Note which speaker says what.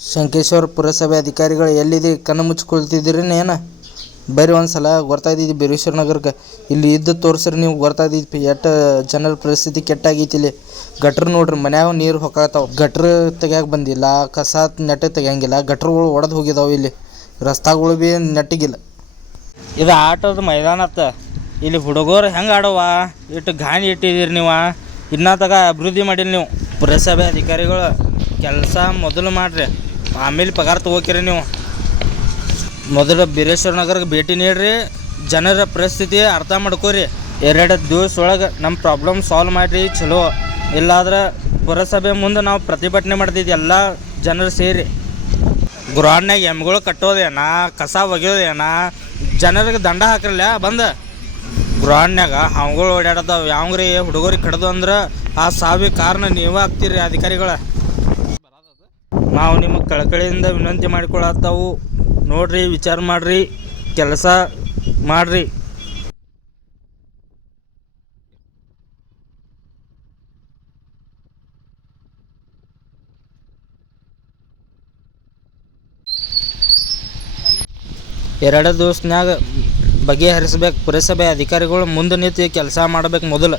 Speaker 1: ಶಂಕೇಶ್ವರ ಪುರಸಭೆ ಅಧಿಕಾರಿಗಳು, ಎಲ್ಲಿದೆ? ಕಣ್ಣು ಮುಚ್ಕೊಳ್ತಿದ್ದೀರಿ ಏನು ಬರ್ರಿ ಒಂದು ಸಲ ಗೊತ್ತಾಯ್ತಿದ್ದು ಬೀರೇಶ್ವರ ನಗರಕ್ಕೆ. ಇಲ್ಲಿ ಇದ್ದು ತೋರಿಸ್ರಿ ನೀವು ಗೊತ್ತಾಯ್ತೈತಿ ಎಷ್ಟು ಜನರ ಪರಿಸ್ಥಿತಿ ಕೆಟ್ಟಾಗೈತಿ ಇಲ್ಲಿ. ಗಟ್ರ ನೋಡ್ರಿ, ಮನ್ಯಾಗ ನೀರು ಹೊಕ್ಕಾತಾವ ಗಟ್ರ ತೆಗ್ಯಾಕ ಬಂದಿಲ್ಲ ಕಸ ನೆಟ್ಟ ತೆಗಿಯಂಗಿಲ್ಲ. ಗಟ್ರಗಳು ಒಡೆದು ಹೋಗಿದಾವೆ ಇಲ್ಲಿ. ರಸ್ತಾಗಳು ಭೀ ನೆಟ್ಟಿಗಿಲ್ಲ. ಇದು ಆಟದ ಮೈದಾನ ಅತ್ತ. ಇಲ್ಲಿ ಹುಡುಗರು ಹೆಂಗೆ ಆಡವ ಇಟ್ಟು ಗಾಣಿ ಇಟ್ಟಿದ್ದೀರಿ ನೀವು. ಇನ್ನೂ ತಗ ಅಭಿವೃದ್ಧಿ ಮಾಡಿಲ್ಲ ನೀವು. ಪುರಸಭೆ ಅಧಿಕಾರಿಗಳು, ಕೆಲಸ ಮೊದಲು ಮಾಡಿರಿ. ಆಮೇಲೆ ಪಗಾರ ತೊಗೋಕಿರಿ ನೀವು. ಮೊದಲು ಬೀರೇಶ್ವರ ನಗರಕ್ಕೆ ಭೇಟಿ ನೀಡ್ರಿ. ಜನರ ಪರಿಸ್ಥಿತಿ ಅರ್ಥ ಮಾಡ್ಕೋರಿ. ಎರಡು ದಿವಸ ಒಳಗೆ ನಮ್ಮ ಪ್ರಾಬ್ಲಮ್ ಸಾಲ್ವ್ ಮಾಡಿರಿ, ಚಲೋ. ಇಲ್ಲಾದ್ರೆ ಪುರಸಭೆ ಮುಂದೆ ನಾವು ಪ್ರತಿಭಟನೆ ಮಾಡ್ತಿದ್ವಿ, ಎಲ್ಲ ಜನರು ಸೇರಿ. ಗುರಾಡ್ನಾಗ ಎಮ್ಗಳು ಕಟ್ಟೋದೇನ ಕಸ ಒಗೆಯೋದೇನ ಜನರಿಗೆ ದಂಡ ಹಾಕಿರಲ್ಲ, ಬಂದ. ಗುರಾಡ್ನಾಗ ಹಾವುಗಳು ಯಾವ ಯಾವಂಗ್ರಿ ಹುಡುಗರಿಗೆ ಕಡ್ದು ಅಂದ್ರೆ ಆ ಸಾವಿಗೆ ಕಾರಣ ನೀವೇ ಆಗ್ತೀರಿ ಅಧಿಕಾರಿಗಳ. ನಾವು ನಿಮಗೆ ಕಳಕಳಿಯಿಂದ ವಿನಂತಿ ಮಾಡಿಕೊಳ್ಳತ್ತಾವು. ನೋಡ್ರಿ, ವಿಚಾರ ಮಾಡ್ರಿ, ಕೆಲಸ ಮಾಡ್ರಿ. ಎರಡು ದಿವಸನಾಗ ಬಗೆಹರಿಸಬೇಕು ಪುರಸಭೆ ಅಧಿಕಾರಿಗಳು ಮುಂದೆ ನಿಂತು ಕೆಲಸ ಮಾಡ್ಬೇಕು ಮೊದಲು.